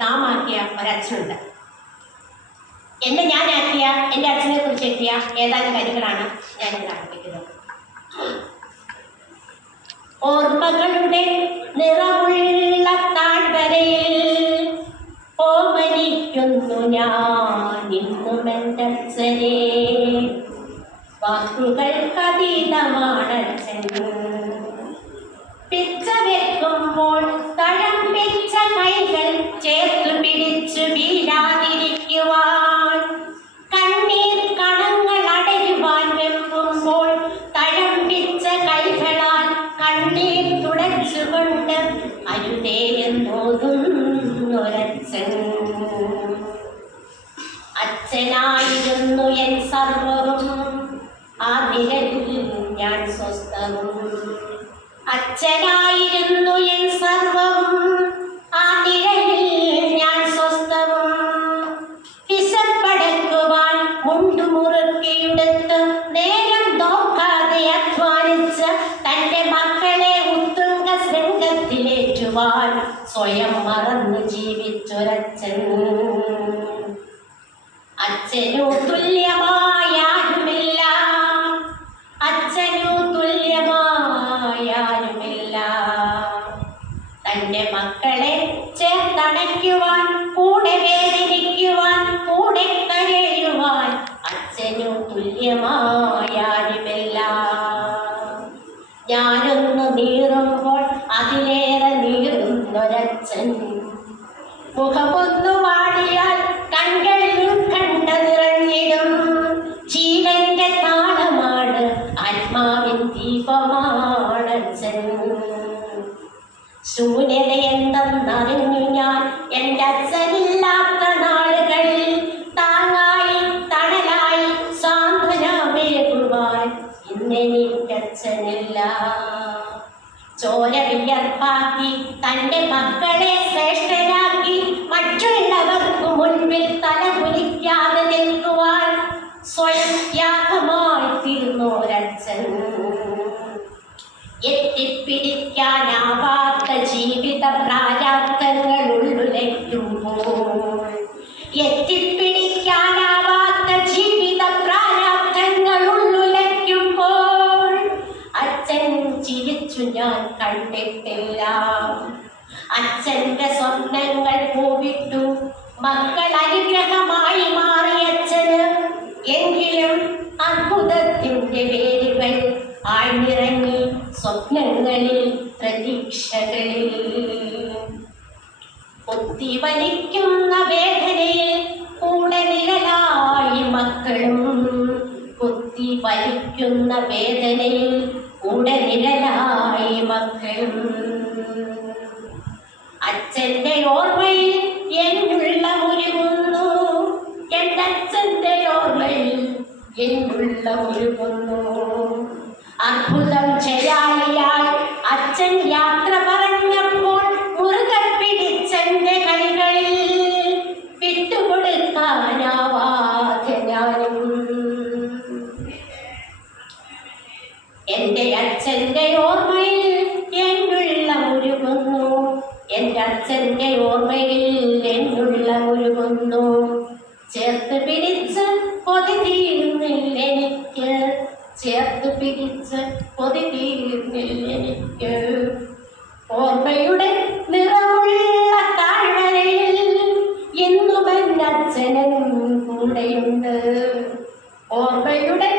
നാമാക്കിയ ഒരച്ഛനുണ്ട്. എന്നെ ഞാനാക്കിയ എൻ്റെ അച്ഛനെ കുറിച്ച് എത്തിയ ഏതാനും വരികളാണ് ഞാനിത് ആരംഭിക്കുന്നത്. ഓർമ്മകളുടെ നിറമുള്ള താഴ്വരയിൽ ഓമനിക്കുന്നു ഞാൻ ഇന്നും എൻ്റെ അച്ഛനെ. വാക്കുകൾക്കതീതമാണച്ഛൻ. പിച്ച വെക്കുമ്പോൾ തഴമ്പിച്ച കൈകൾ ചേർത്തു പിടിച്ചു വീഴാതിരിക്കുവാൻ, കണ്ണീർ കണങ്ങൾ അടരുവാൻ വെക്കുമ്പോൾ തഴമ്പിച്ച കൈകളാൽ കണ്ണീർ തുടച്ചുകൊണ്ട് അരുതേ എന്നോതുന്നൊരച്ഛൻ. അച്ഛനായിരുന്നു എൻ സർവവും, ആ നിഴലിൽ ഞാൻ സ്വസ്ഥവും. അച്ഛനായിരുന്നു എൻ സർവവും, ആ നിഴലിൽ ഞാൻ സ്വസ്ഥവും. വിശപ്പടക്കുവാൻ മുണ്ടുമുറുക്കിയെടുത്ത് നേരം നോക്കാതെ അധ്വാനിച്ച് തൻ്റെ മക്കളെ ഉത്തുംഗ ശൃംഗത്തിലേറ്റുവാൻ സ്വയം മറന്നു ജീവിച്ചൊരച്ഛൻ. അച്ഛനു തുല്യമായ ആരുമില്ല, അച്ഛനു തുല്യമായ ആരുമില്ല. തൻ്റെ മക്കളെ ചേർത്തണയ്ക്കുവാൻ, കൂടെ വേദനിക്കുവാൻ, കൂടെ കരയുവാൻ അച്ഛനു തുല്യമായ ആരുമില്ല. ഞാനൊന്ന് നീറുമ്പോൾ അതിലേറെ നീറുന്നൊരച്ഛൻ. മുഖമൊന്നു വാടിയാൽ കൺകളിൽ ഉത്കണ്ഠ നിറഞ്ഞിടും. ജീവന്റെ താളമാണ്, ആത്മാവിൻ ദീപമാണച്ഛൻ. ശൂന്യത എന്തെന്നറിഞ്ഞു ഞാൻ എൻ്റെ അച്ഛനില്ലാത്ത നാളുകളിൽ. താങ്ങായി തണലായി സാന്ത്വനമേകുവാൻ ഇന്നെനിക്കച്ഛനില്ല. ചോര വിയർപ്പാക്കി തൻ്റെ മക്കളെ ശ്രേഷ്ഠരാക്കി മറ്റുള്ളവർക്ക് മുൻപിൽ തല കുലിക്കാതെ നിൽക്കുവാൻ സ്വയം ത്യാഗമായി തീർന്നോരച്ഛൻ. എത്തിപ്പിടിക്കാനാവാത്ത ജീവിത പ്രാരാബ്ധങ്ങൾ ഉള്ളുലയ്ക്കുമ്പോൾ, എത്തിപ്പിടിക്കാനാവാത്ത ജീവിത പ്രാരാബ്ധങ്ങൾ ഉള്ളുലയ്ക്കുമ്പോൾ അച്ഛൻ ചിരിച്ചു ഞാൻ കണ്ടിട്ടില്ല. അച്ഛൻ്റെ സ്വപ്നങ്ങൾ പൂവിട്ടു മക്കൾ അനുഗ്രഹമായി മാറിയച്ഛന്. എങ്കിലും അത്ഭുതത്തിൻ്റെ വേരുകൾ ആഴ്ന്നിറങ്ങി സ്വപ്നങ്ങളിൽ, പ്രതീക്ഷകളിൽ. കുത്തിവലിക്കുന്ന വേദനയിൽ കൂടെ നിഴലായി മക്കളും, കുത്തിവലിക്കുന്ന വേദനയിൽ കൂടെ നിഴലായി മക്കളും. അച്ഛൻ്റെ ഓർമ്മയിൽ എന്നുള്ള മുരുകുന്നു, എൻ്റെ അച്ഛൻ്റെ ഓർമ്മയിൽ എന്നുള്ള മുരുകുന്നു. അത്ഭുതം ചെയ്യാളിയായി അച്ഛൻ യാത്ര പറഞ്ഞപ്പോൾ മുറുകെ പിടിച്ചെൻ്റെ കൈകളിൽ വിട്ടുകൊടുക്കാനാവാതെ ഞാനും. എൻ്റെ അച്ഛൻ്റെ ഓർമ്മയിൽ എന്നുള്ള മുരുകുന്നു, എൻ്റെ അച്ഛൻ്റെ ഓർമ്മയിൽ എന്നുള്ള മുരുകുന്നു. ചേർത്ത് പിടിച്ച് കൊതി തീരുന്നില്ല എനിക്ക്, ചേർത്ത് പിടിച്ച് കൊതി തീരുന്നില്ല എനിക്ക്. ഓർമ്മയുടെ നിറമുള്ള താഴ്വരയിൽ എന്നും എൻ്റെ അച്ഛനും കൂടെയുണ്ട്. ഓർമ്മയുടെ